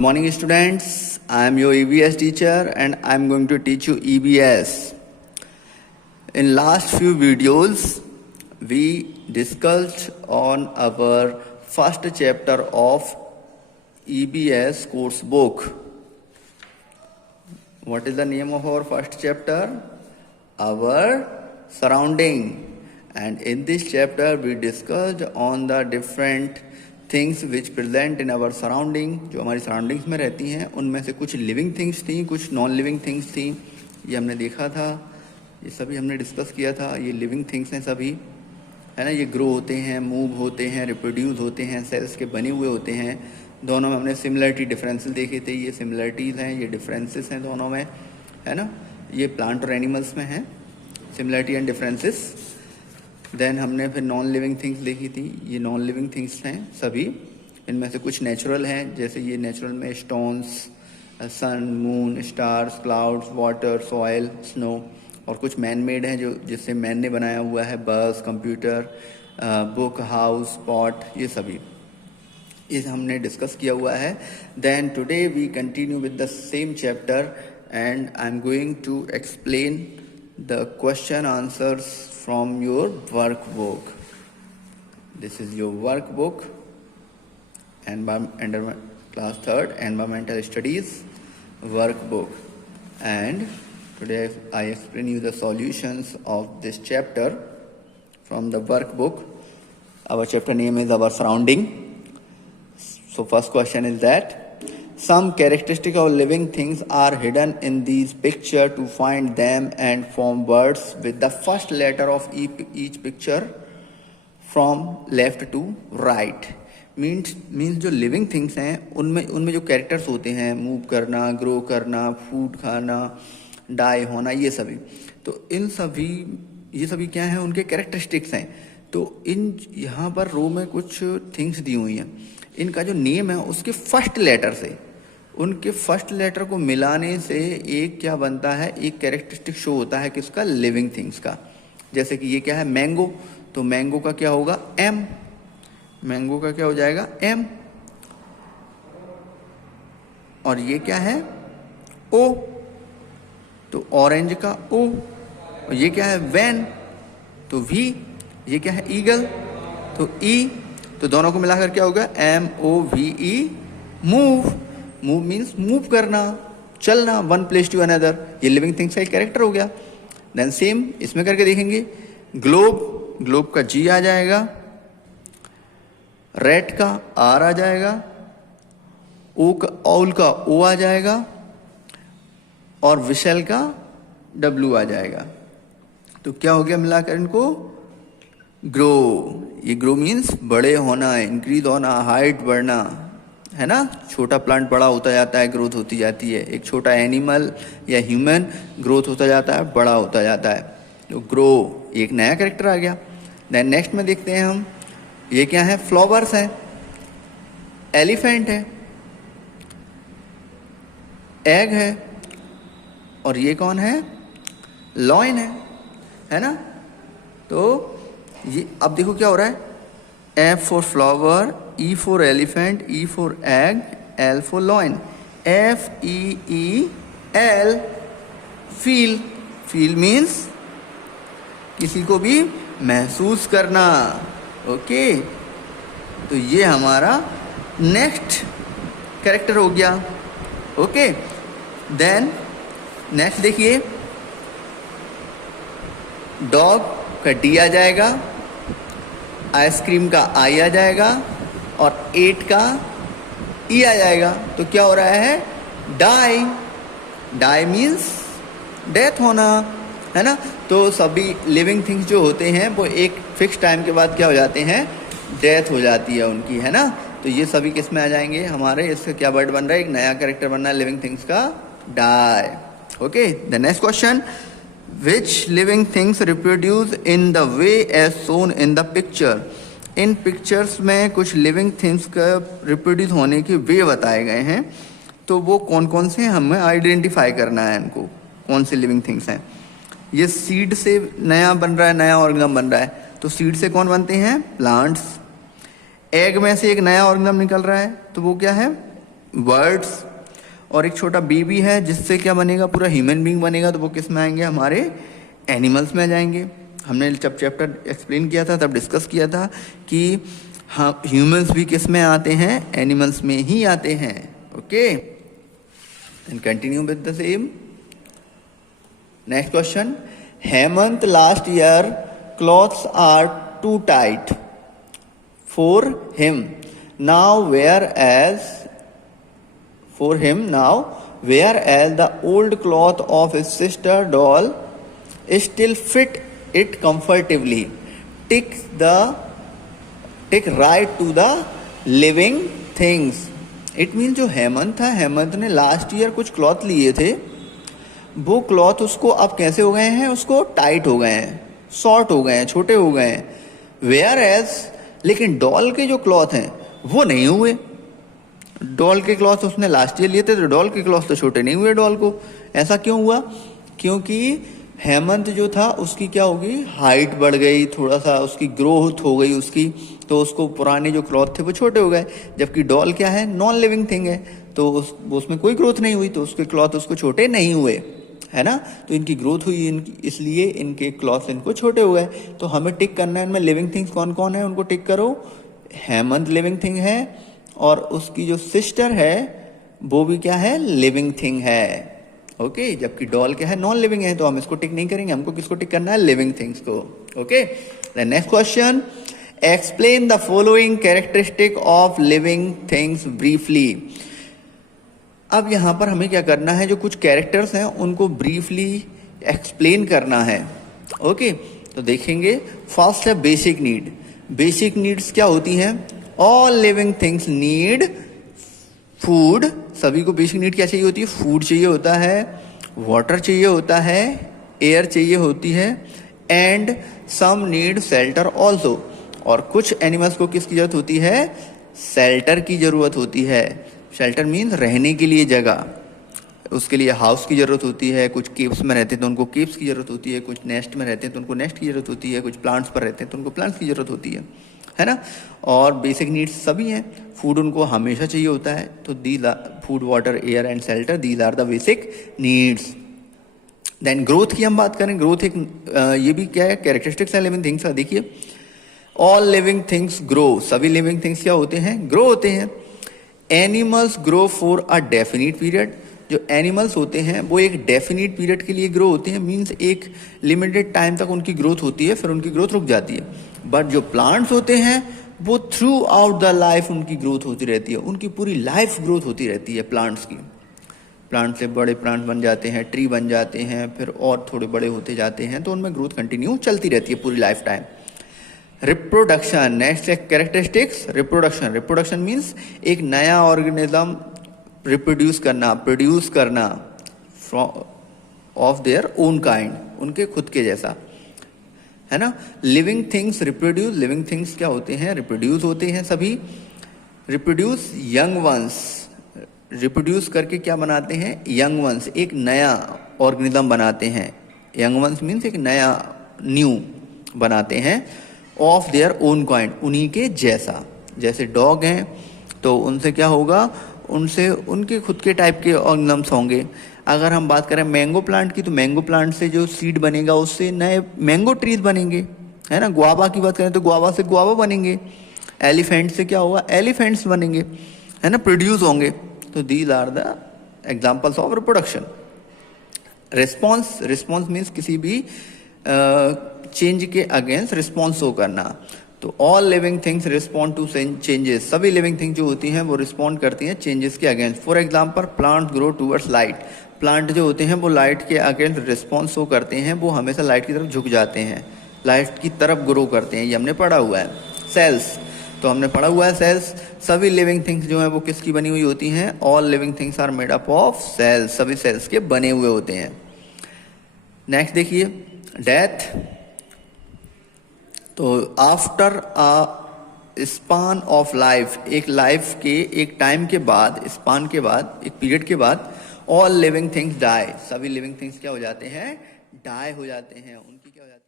Morning students, I am your EBS teacher and I am going to teach you EBS. In last few videos, we discussed on our first chapter of EBS course book. What is the name of our first chapter? Our surrounding. And in this chapter, we discussed on the different things which present in our surrounding, जो हमारी surroundings में रहती हैं उनमें से कुछ living things थी, कुछ नॉन लिविंग थिंग्स थी। ये हमने देखा था, ये सभी हमने डिस्कस किया था। ये लिविंग थिंग्स हैं सभी, है ना। ये ग्रो होते हैं, मूव होते हैं, रिप्रोड्यूस होते हैं, सेल्स के बने हुए होते हैं। दोनों में हमने सिमिलरिटी डिफरेंसेस देखे थे। ये सिमिलरिटीज़ हैं, ये डिफरेंसेस हैं दोनों में, है ना। ये प्लांट और एनिमल्स में हैं सिमिलरिटी एंड डिफरेंसेस। देन हमने फिर नॉन लिविंग थिंग्स देखी थी। ये नॉन लिविंग थिंग्स हैं सभी। इनमें से कुछ नेचुरल हैं, जैसे ये नेचुरल में stones, sun, moon, stars, clouds, water, soil, snow. और कुछ मैन मेड हैं जो जिससे मैन ने बनाया हुआ है, बस, कंप्यूटर, बुक, हाउस, पॉट, ये सभी ये हमने डिस्कस किया हुआ है। Then today we continue with the same chapter and I am going to explain the question answers from your workbook. This is your workbook and under class 3rd environmental studies workbook, and today I explain you the solutions of this chapter from the workbook. Our chapter name is our surrounding. So first question is that some characteristics of living things are hidden in these picture. To find them and form words with the first letter of each picture from left to right. Means जो living things हैं उनमें जो characters होते हैं, move करना, grow करना, food खाना, die होना, ये सभी। तो ये सभी क्या हैं, उनके कैरेक्टरिस्टिक्स हैं। तो इन यहाँ पर रो में कुछ थिंग्स दी हुई हैं। इनका जो नेम है उसके फर्स्ट लेटर से, उनके फर्स्ट लेटर को मिलाने से एक क्या बनता है, एक कैरेक्टरिस्टिक शो होता है किसका, लिविंग थिंग्स का। जैसे कि ये क्या है, मैंगो, तो मैंगो का क्या होगा, एम। मैंगो का क्या हो जाएगा, एम। और ये क्या है, ओ, तो ऑरेंज का ओ। और ये क्या है, वैन, तो वी। ये क्या है, ईगल, तो ई। तो दोनों को मिलाकर क्या होगा, M O V E, move. Move means move करना, चलना, वन प्लेस टू अनदर। ये लिविंग थिंग्स का एक कैरेक्टर हो गया। देन सेम इसमें करके देखेंगे, ग्लोब, ग्लोब का जी आ जाएगा, रेड का आर आ जाएगा, ओ का, ऑल का ओ आ जाएगा, और विशल का डब्ल्यू आ जाएगा। तो क्या हो गया मिलाकर इनको, ग्रो। ये ग्रो मीन्स बड़े होना, इंक्रीज होना, हाइट बढ़ना, है ना। छोटा प्लांट बड़ा होता जाता है, ग्रोथ होती जाती है। एक छोटा एनिमल या ह्यूमन ग्रोथ होता जाता है, बड़ा होता जाता है। तो ग्रो एक नया कैरेक्टर आ गया। देन नेक्स्ट में देखते हैं हम, ये क्या है, फ्लावर्स है, एलिफेंट है, एग है, और ये कौन है, लॉयन है ना। तो ये अब देखो क्या हो रहा है, F for flower, E for elephant, E for egg, L for lion. F E E L, feel. Feel means किसी को भी महसूस करना। ओके, तो ये हमारा नेक्स्ट कैरेक्टर हो गया। ओके, देन नेक्स्ट देखिए, डॉग का डी आ जाएगा, आइसक्रीम का आई आ जाएगा, और 8 का ई आ जाएगा। तो क्या हो रहा है, डाई। डाई मीन्स डेथ होना, है ना। तो सभी लिविंग थिंग्स जो होते हैं वो एक फिक्स टाइम के बाद क्या हो जाते हैं, डेथ हो जाती है उनकी, है ना। तो ये सभी किस में आ जाएंगे हमारे, इसका क्या वर्ड बन रहा है, एक नया कैरेक्टर बन रहा है लिविंग थिंग्स का, die. Okay, the next question, which living things reproduce in the way as shown in the picture. In pictures में कुछ लिविंग थिंग्स का रिप्रोड्यूस होने के वे बताए गए हैं। तो वो कौन कौन से हैं, हमें आइडेंटिफाई करना है इनको, कौन से लिविंग थिंग्स हैं। ये सीड से नया बन रहा है, नया ऑर्गेनिज्म बन रहा है। तो सीड से कौन बनते हैं, प्लांट्स। एग में से एक नया ऑर्गेनिज्म निकल रहा है, तो वो क्या है, बर्ड्स, और एक छोटा बेबी है जिससे क्या बनेगा, पूरा ह्यूमन बीइंग बनेगा, तो वो किस में आएंगे, हमारे एनिमल्स में आ जाएंगे। हमने जब चैप्टर एक्सप्लेन किया था तब डिस्कस किया था कि हाँ ह्यूमंस भी किस में आते हैं, एनिमल्स में ही आते हैं। Okay, and continue with the same. Next question, Hemant last year clothes are too tight for him now, whereas the old cloth of his sister doll still fit it comfortably. Tick right to the living things. It means जो हेमंत था, हेमंत ने last year कुछ cloth लिए थे, वो cloth उसको अब कैसे हो गए हैं, उसको टाइट हो गए हैं, शॉर्ट हो गए हैं, छोटे हो गए हैं। वेयर एज, लेकिन डॉल के जो क्लॉथ हैं वो नहीं हुए। डॉल के क्लॉथ उसने लास्ट ईयर लिए थे, तो डॉल के क्लॉथ तो छोटे नहीं हुए डॉल को। ऐसा क्यों हुआ, क्योंकि हेमंत जो था उसकी क्या होगी, हाइट बढ़ गई, थोड़ा सा उसकी ग्रोथ हो गई उसकी, तो उसको पुराने जो क्लॉथ थे वो छोटे हो गए। जबकि डॉल क्या है, नॉन लिविंग थिंग है, तो उसमें कोई ग्रोथ नहीं हुई, तो उसके क्लॉथ उसको छोटे नहीं हुए, है ना। तो इनकी ग्रोथ हुई इसलिए इनके क्लॉथ इनको छोटे हो गए। तो हमें टिक करना है इनमें लिविंग थिंग्स कौन कौन है, उनको टिक करो। हेमंत लिविंग थिंग है, और उसकी जो सिस्टर है वो भी क्या है, लिविंग थिंग है। ओके, जबकि डॉल क्या है, नॉन लिविंग है, तो हम इसको टिक नहीं करेंगे, हमको किसको टिक करना है, लिविंग थिंग्स को। Okay, next question, explain the following characteristic of living things briefly. अब यहाँ पर हमें क्या करना है, जो कुछ कैरेक्टर्स हैं उनको ब्रीफली एक्सप्लेन करना है। ओके, तो देखेंगे, फर्स्ट है बेसिक नीड। बेसिक नीड्स क्या होती हैं, all living things need food. सभी को बेसिक नीड क्या चाहिए होती है, फूड चाहिए होता है, वाटर चाहिए होता है, एयर चाहिए होती है, and some need shelter also. और कुछ एनिमल्स को किसकी जरूरत होती है, शेल्टर की जरूरत होती है। शेल्टर मीन्स रहने के लिए जगह, उसके लिए हाउस की ज़रूरत होती है। कुछ केव्स में रहते हैं तो उनको केव्स की ज़रूरत होती है, कुछ नेस्ट में रहते हैं तो उनको नेस्ट की ज़रूरत होती है, कुछ प्लांट्स पर रहते हैं तो उनको प्लांट्स की ज़रूरत होती है ना। और बेसिक नीड्स सभी हैं, फूड उनको हमेशा चाहिए होता है, तो these are food, water, air and shelter, these are the basic needs. Then growth की हम बात करें, ग्रोथ एक ये भी क्या है, कैरेक्टरिस्टिक्स है लिविंग थिंग्स का। देखिए, ऑल लिविंग थिंग्स ग्रो, सभी लिविंग थिंग्स क्या होते हैं, ग्रो होते हैं। Animals grow for a definite period, जो एनिमल्स होते हैं वो एक डेफिनिट पीरियड के लिए ग्रो होते हैं, मीन्स एक लिमिटेड टाइम तक उनकी ग्रोथ होती है, फिर उनकी ग्रोथ रुक जाती है। बट जो प्लांट्स होते हैं वो थ्रू आउट द लाइफ उनकी ग्रोथ होती रहती है, उनकी पूरी लाइफ ग्रोथ होती रहती है प्लांट्स की। प्लांट से बड़े प्लांट बन जाते हैं, ट्री बन जाते हैं, फिर और थोड़े बड़े होते जाते हैं, तो उनमें ग्रोथ कंटिन्यू चलती रहती है पूरी life time. Reproduction, next characteristics, reproduction. Reproduction means एक नया ऑर्गेनिज्म रिप्रोड्यूस करना, प्रोड्यूस करना ऑफ देयर ओन काइंड, उनके खुद के जैसा, है ना। Living things reproduce, living things क्या होते हैं, रिप्रोड्यूस होते हैं सभी। रिप्रोड्यूस यंग वंस, रिप्रोड्यूस करके क्या बनाते हैं, यंग वंस, एक नया ऑर्गेनिज्म बनाते हैं। यंग वंस मीन्स एक नया, न्यू बनाते हैं, ऑफ देयर ओन काइंड, उन्हीं के जैसा। जैसे डॉग हैं तो उनसे क्या होगा, उनसे उनके खुद के टाइप के ऑर्गेनिजम्स होंगे। अगर हम बात करें मैंगो प्लांट की, तो मैंगो प्लांट से जो सीड बनेगा उससे नए मैंगो ट्रीज बनेंगे, है ना। गुआवा की बात करें तो गुआवा से गुआवा बनेंगे। एलिफेंट से क्या होगा, एलिफेंट्स बनेंगे, है ना, प्रोड्यूस होंगे। तो these are the examples of reproduction. Response, response means किसी भी चेंज के अगेंस्ट रिस्पॉन्स शो करना। तो all living things respond to changes, सभी लिविंग थिंग्स जो होती हैं वो रिस्पॉन्ड करती हैं चेंजेस के against. For example, plant grow towards light, plant जो होते हैं वो लाइट के अगेंस्ट रिस्पॉन्स शो करते हैं, वो हमेशा लाइट की तरफ झुक जाते हैं, लाइट की तरफ ग्रो करते हैं, ये हमने पढ़ा हुआ है। सेल्स, तो हमने पढ़ा हुआ है सेल्स, सभी लिविंग थिंग्स जो हैं वो किसकी बनी हुई होती हैं, all living things are made up of cells, सभी सेल्स के बने हुए होते हैं। नेक्स्ट देखिए, डेथ। तो after a span of life, एक लाइफ के एक टाइम के बाद, स्पान के बाद, एक पीरियड के बाद, ऑल लिविंग थिंग्स डाई, सभी लिविंग थिंग्स क्या हो जाते हैं, डाई हो जाते हैं, उनकी क्या हो जाती है।